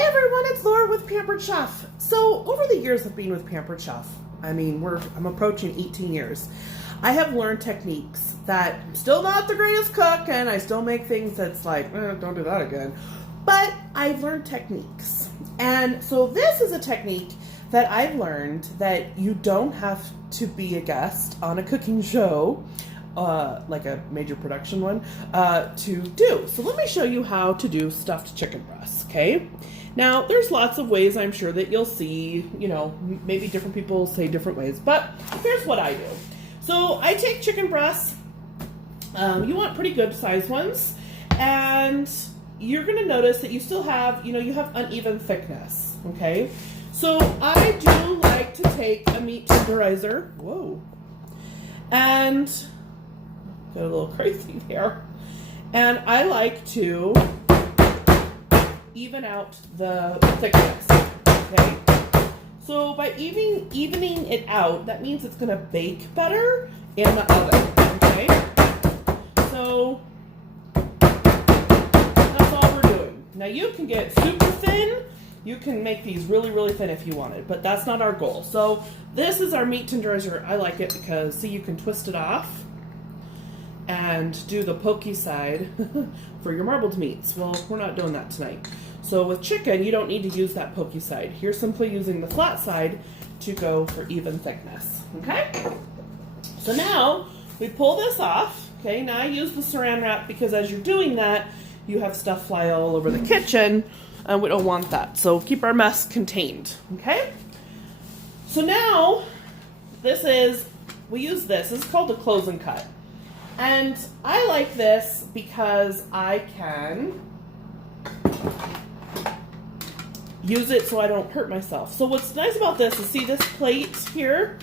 Hi everyone, it's Laura with Pampered Chef. So over the years of being with Pampered Chef, I'm approaching 18 years. I have learned techniques that I'm still not the greatest cook, and I still make things that's like, don't do that again. But I've learned techniques. And so this is a technique that I've learned that you don't have to be a guest on a cooking show, like a major production one, to do. So let me show you how to do stuffed chicken breasts, okay? Now, there's lots of ways I'm sure that you'll see, maybe different people say different ways, but here's what I do. So I take chicken breasts, you want pretty good sized ones, and you're gonna notice that you still have, you have uneven thickness, okay? So I do like to take a meat tenderizer, and got a little crazy there, and I like to even out the thickness, okay? So by evening it out, that means it's gonna bake better in the oven, okay? So that's all we're doing. Now you can get super thin, you can make these really, really thin if you wanted, but that's not our goal. So this is our meat tenderizer. I like it because, see, you can twist it off and do the pokey side for your marbled meats. Well, we're not doing that tonight. So with chicken, you don't need to use that pokey side. You're simply using the flat side to go for even thickness, okay? So now we pull this off, okay? Now I use the saran wrap because as you're doing that, you have stuff fly all over the kitchen, and we don't want that. So keep our mess contained, okay? So now, we use this. This is called a close and cut. And I like this because I can use it so I don't hurt myself. So what's nice about this is, see, this plate here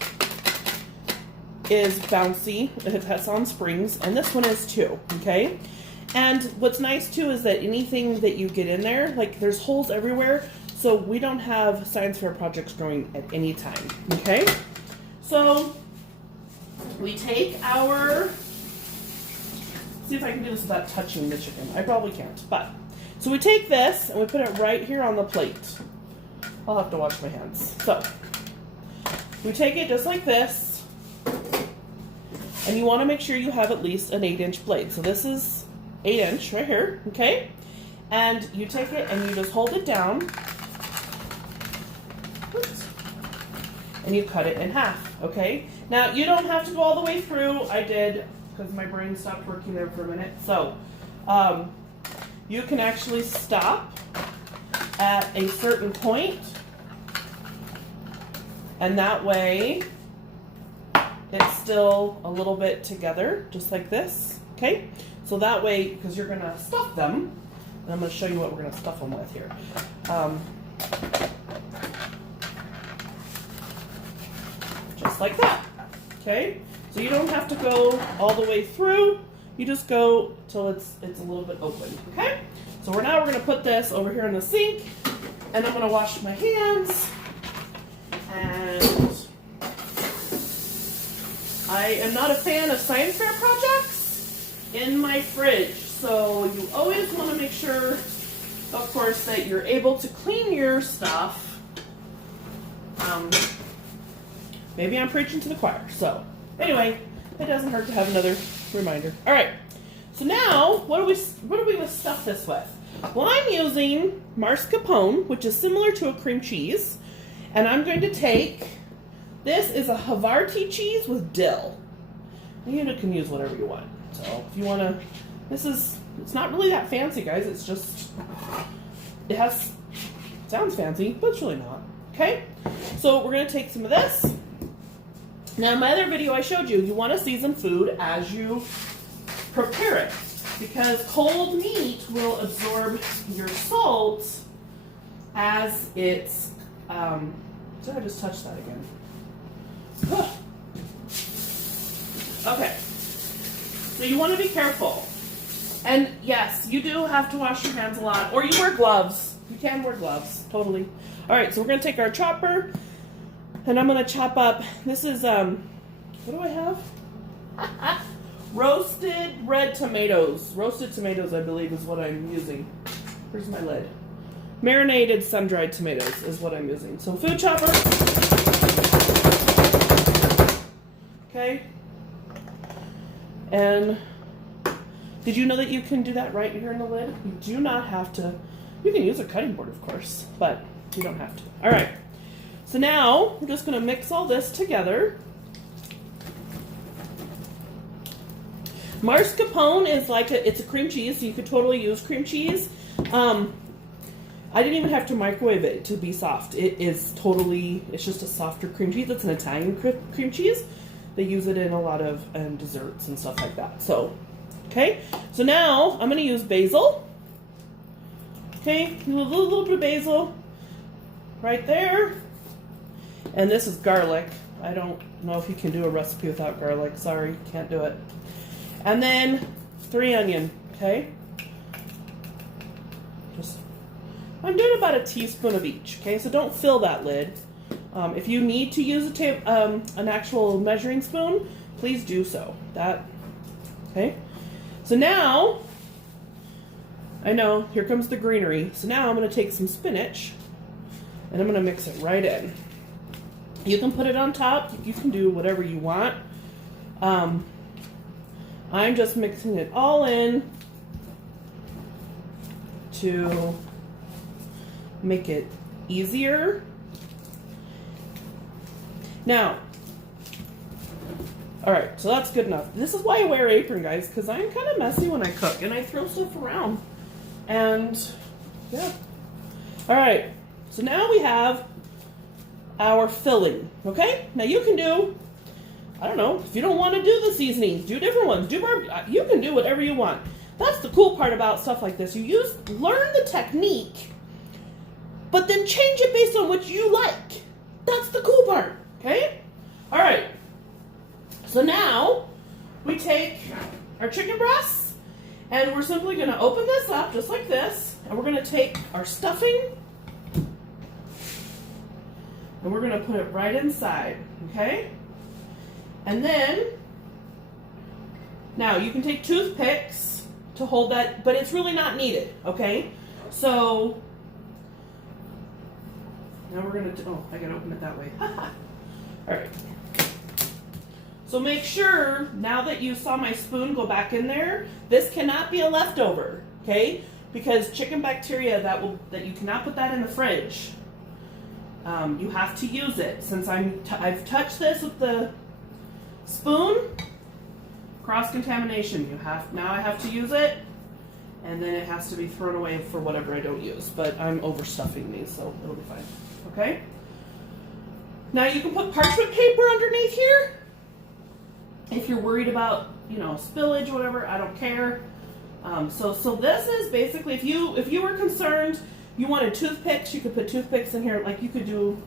is bouncy. It has on springs, and this one is too, okay? And what's nice too is that anything that you get in there, like there's holes everywhere, so we don't have science fair projects growing at any time, okay? So we take our, see if I can do this without touching the chicken. I probably can't, but. So we take this and we put it right here on the plate. I'll have to wash my hands. So we take it just like this, and you want to make sure you have at least an 8-inch blade. So this is 8-inch right here, okay? And you take it and you just hold it down, and you cut it in half, okay? Now you don't have to go all the way through. I did, because my brain stopped working there for a minute. So you can actually stop at a certain point, and that way it's still a little bit together, just like this, okay? So that way, because you're gonna stuff them, and I'm gonna show you what we're gonna stuff them with here. Just like that, okay? So you don't have to go all the way through. You just go till it's a little bit open, okay? So now we're gonna put this over here in the sink, and I'm gonna wash my hands. And I am not a fan of science fair projects in my fridge. So you always wanna make sure, of course, that you're able to clean your stuff. Maybe I'm preaching to the choir. So anyway, it doesn't hurt to have another reminder. All right, so now what are we going to stuff this with? Well, I'm using mascarpone, which is similar to a cream cheese, and I'm going to take, this is a Havarti cheese with dill. You can use whatever you want. So if you want to, it's not really that fancy, guys. It's just, sounds fancy, but it's really not. Okay, so we're going to take some of this. Now, in my other video I showed you, you want to season food as you prepare it, because cold meat will absorb your salt as it's, did I just touch that again? Okay, so you want to be careful. And yes, you do have to wash your hands a lot, or you wear gloves. You can wear gloves, totally. All right, so we're going to take our chopper, and I'm going to chop up, this is, what do I have? Roasted red tomatoes. Roasted tomatoes, I believe, is what I'm using. Where's my lid? marinated sun-dried tomatoes is what I'm using. So food chopper. Okay. And did you know that you can do that right here in the lid? You do not have to. You can use a cutting board, of course, but you don't have to. All right. So now I'm just going to mix all this together. Mascarpone is like it's a cream cheese, so you could totally use cream cheese. I didn't even have to microwave it to be soft. It's just a softer cream cheese. It's an Italian cream cheese. They use it in a lot of desserts and stuff like that. So, okay. So now I'm going to use basil. Okay, a little bit of basil right there. And this is garlic. I don't know if you can do a recipe without garlic. Sorry, can't do it. And then 3 onion, okay? I'm doing about a teaspoon of each, okay? So don't fill that lid. If you need to use an actual measuring spoon, please do so. Okay? So now, I know, here comes the greenery. So now I'm going to take some spinach, and I'm going to mix it right in. You can put it on top. You can do whatever you want. I'm just mixing it all in to make it easier. Now, all right, so that's good enough. This is why I wear an apron, guys, because I'm kind of messy when I cook and I throw stuff around. And yeah. All right, so now we have our filling, okay? Now you can do, I don't know, if you don't want to do the seasonings, do different ones. You can do whatever you want. That's the cool part about stuff like this. Learn the technique, but then change it based on what you like. That's the cool part, okay? All right. So now we take our chicken breasts and we're simply going to open this up just like this, and we're going to take our stuffing and we're going to put it right inside, okay? And then, now you can take toothpicks to hold that, but it's really not needed, okay? So, now we're going to, I got to open it that way. All right. So make sure, now that you saw my spoon go back in there, this cannot be a leftover, okay? Because chicken bacteria, that you cannot put that in the fridge. You have to use it. Since I've touched this with the spoon, cross-contamination. Now I have to use it, and then it has to be thrown away for whatever I don't use. But I'm overstuffing these, so it'll be fine. Okay? Now you can put parchment paper underneath here. If you're worried about, spillage or whatever, I don't care. So this is basically, if you were concerned, you wanted toothpicks, you could put toothpicks in here. Like you can do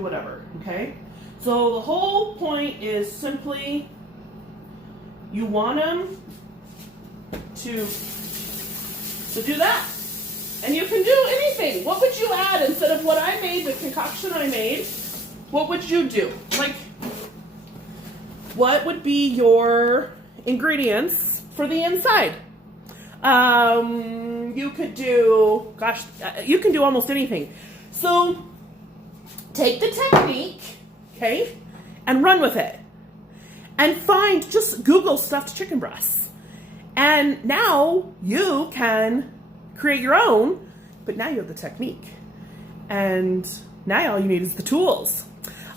whatever, okay? So the whole point is simply, you want them to do that. And you can do anything. What would you add instead of what I made, the concoction I made? What would you do? Like, what would be your ingredients for the inside? You could do, you can do almost anything. So take the technique, okay, and run with it. And just Google stuffed chicken breasts. And now you can create your own, but now you have the technique. And now all you need is the tools.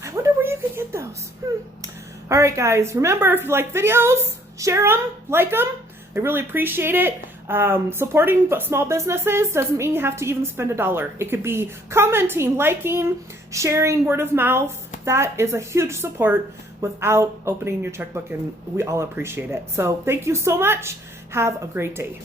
I wonder where you could get those. All right, guys, remember, if you like videos, share them, like them. I really appreciate it. Supporting small businesses doesn't mean you have to even spend $1. It could be commenting, liking, sharing, word of mouth. That is a huge support without opening your checkbook, and we all appreciate it. So thank you so much. Have a great day.